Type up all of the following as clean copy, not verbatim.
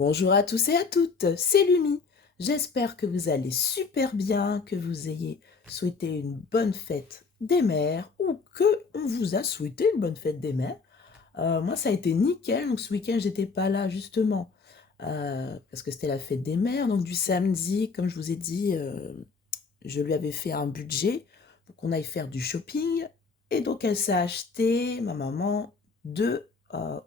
Bonjour à tous et à toutes, c'est Lumi. J'espère que vous allez super bien, que vous ayez souhaité une bonne fête des mères ou que on vous a souhaité une bonne fête des mères. Moi, ça a été nickel. Donc, ce week-end, j'étais pas là justement parce que c'était la fête des mères. Donc, du samedi, comme je vous ai dit, je lui avais fait un budget pour qu'on aille faire du shopping. Et donc, elle s'est acheté, ma maman, deux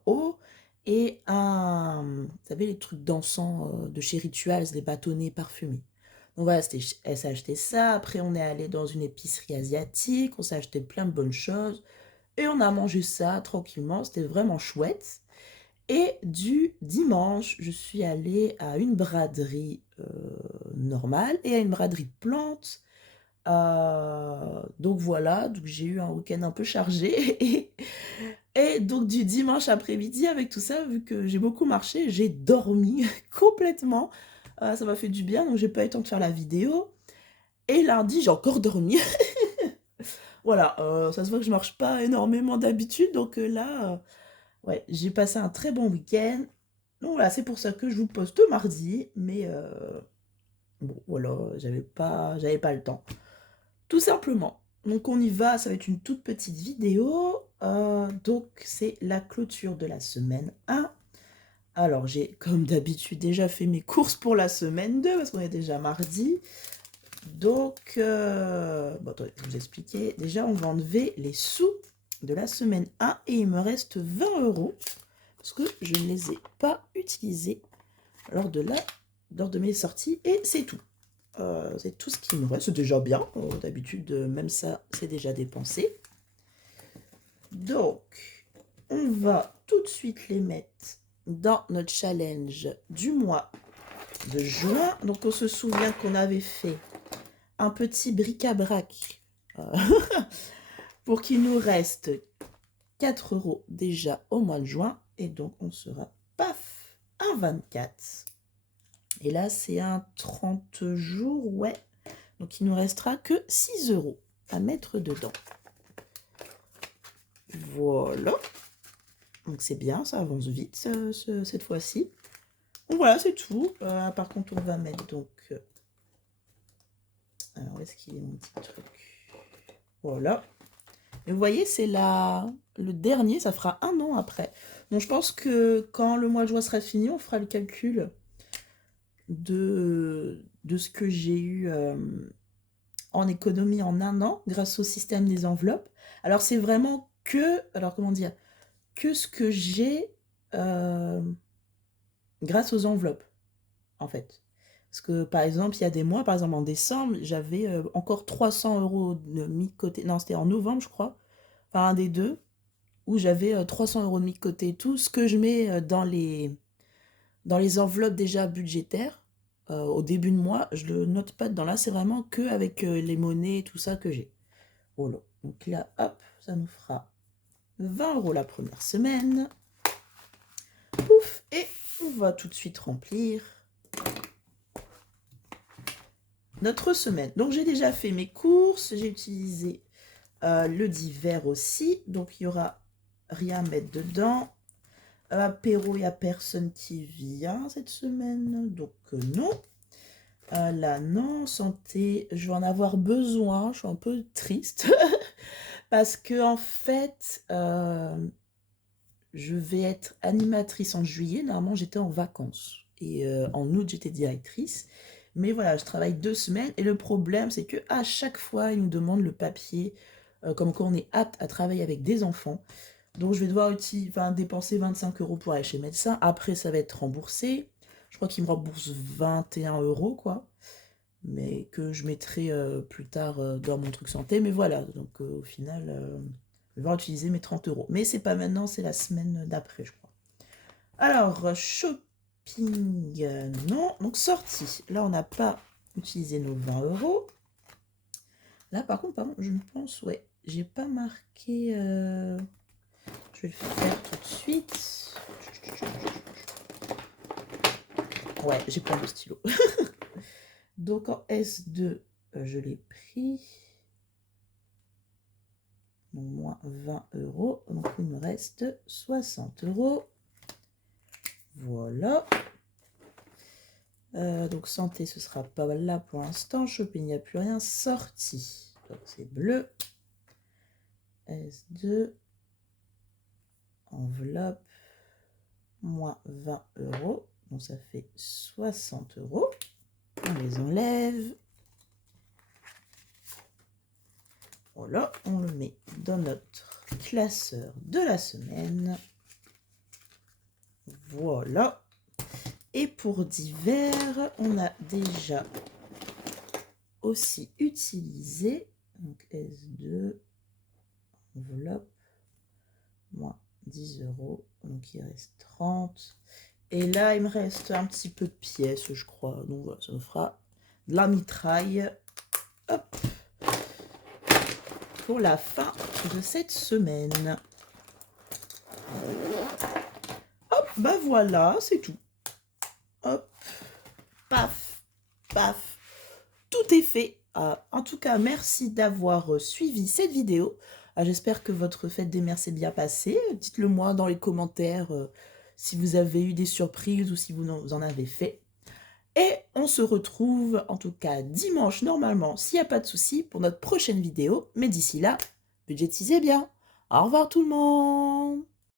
hauts et un, vous savez, les trucs d'encens de chez Rituals, les bâtonnets parfumés. Donc voilà, elle s'est acheté ça. Après, on est allé dans une épicerie asiatique. On s'est acheté plein de bonnes choses. Et on a mangé ça tranquillement. C'était vraiment chouette. Et du dimanche, je suis allée à une braderie normale et à une braderie de plantes. Donc voilà, donc j'ai eu un week-end un peu chargé. Et donc du dimanche après-midi, avec tout ça, vu que j'ai beaucoup marché, j'ai dormi complètement. Ça m'a fait du bien, donc j'ai pas eu le temps de faire la vidéo. Et lundi, j'ai encore dormi. Voilà, ça se voit que je marche pas énormément d'habitude, donc là, ouais, j'ai passé un très bon week-end. Donc voilà, c'est pour ça que je vous poste mardi, mais bon, voilà, j'avais pas le temps. Tout simplement. Donc on y va, ça va être une toute petite vidéo. Donc c'est la clôture de la semaine 1. Alors j'ai comme d'habitude déjà fait mes courses pour la semaine 2 parce qu'on est déjà mardi. Donc, bon, attendez, je vais vous expliquer. Déjà on va enlever les sous de la semaine 1 et il me reste 20 € parce que je ne les ai pas utilisés lors de mes sorties et c'est tout. C'est tout ce qui me reste, c'est déjà bien. D'habitude, même ça, c'est déjà dépensé. Donc, on va tout de suite les mettre dans notre challenge du mois de juin. Donc, on se souvient qu'on avait fait un petit bric-à-brac pour qu'il nous reste 4 € déjà au mois de juin. Et donc, on sera, paf, un 24. Et là, c'est un 30 jours, ouais. Donc, il nous restera que 6 € à mettre dedans. Voilà. Donc, c'est bien, ça avance vite cette fois-ci. Donc, voilà, c'est tout. Par contre, on va mettre donc... alors, où est-ce qu'il est mon petit truc? Voilà. Et vous voyez, c'est le dernier, ça fera un an après. Donc, je pense que quand le mois de juin sera fini, on fera le calcul de ce que j'ai eu en économie en un an grâce au système des enveloppes. Alors c'est vraiment alors comment dire, que ce que j'ai grâce aux enveloppes en fait. Parce que par exemple, il y a des mois, par exemple en décembre, j'avais encore 300 € de mis de côté. Non, c'était en novembre, je crois. Enfin, un des deux, où j'avais 300 € de mis de côté et tout. Ce que je mets dans les enveloppes déjà budgétaires, au début de mois, je le note pas dedans. Là, c'est vraiment que avec les monnaies et tout ça que j'ai. Voilà. Donc là, hop, ça nous fera 20 € la première semaine. Pouf, et on va tout de suite remplir notre semaine. Donc j'ai déjà fait mes courses, j'ai utilisé le divers aussi. Donc il y aura rien à mettre dedans. Apéro, il n'y a personne qui vient cette semaine, donc non. Là, non, santé, je vais en avoir besoin, je suis un peu triste. Parce que en fait, je vais être animatrice en juillet. Normalement, j'étais en vacances. Et en août, j'étais directrice. Mais voilà, je travaille 2 semaines. Et le problème, c'est que à chaque fois, ils nous demandent le papier, comme quand on est apte à travailler avec des enfants. Donc, je vais devoir dépenser 25 € pour aller chez le médecin. Après, ça va être remboursé. Je crois qu'ils me remboursent 21 € quoi. Mais que je mettrai plus tard dans mon truc santé. Mais voilà, donc au final, je vais devoir utiliser mes 30 €. Mais c'est pas maintenant, c'est la semaine d'après, je crois. Alors, shopping, non. Donc, sortie. Là, on n'a pas utilisé nos 20 €. Là, par contre, je pense, ouais, j'ai pas marqué... je vais le faire tout de suite. Ouais, j'ai pas de stylo. Donc, en S2, je l'ai pris. Donc, moins 20 €. Donc, il me reste 60 €. Voilà. Donc santé, ce sera pas là pour l'instant. Shopping, il n'y a plus rien. Sortie, donc c'est bleu. S2. Enveloppe. Moins 20 €. Donc ça fait 60 €. On les enlève. Voilà, on le met dans notre classeur de la semaine. Voilà. Et pour divers, on a déjà aussi utilisé. Donc S2, enveloppe, moins 10 €. Donc il reste 30. Et là, il me reste un petit peu de pièces, je crois. Donc voilà, ça me fera de la mitraille. Hop. Pour la fin de cette semaine. Hop, bah voilà, c'est tout. Hop, paf, paf, tout est fait. En tout cas, merci d'avoir suivi cette vidéo. J'espère que votre fête des mères s'est bien passée. Dites-le moi dans les commentaires si vous avez eu des surprises ou si vous en avez fait. Et on se retrouve en tout cas dimanche normalement, s'il n'y a pas de souci, pour notre prochaine vidéo. Mais d'ici là, budgétisez bien. Au revoir tout le monde!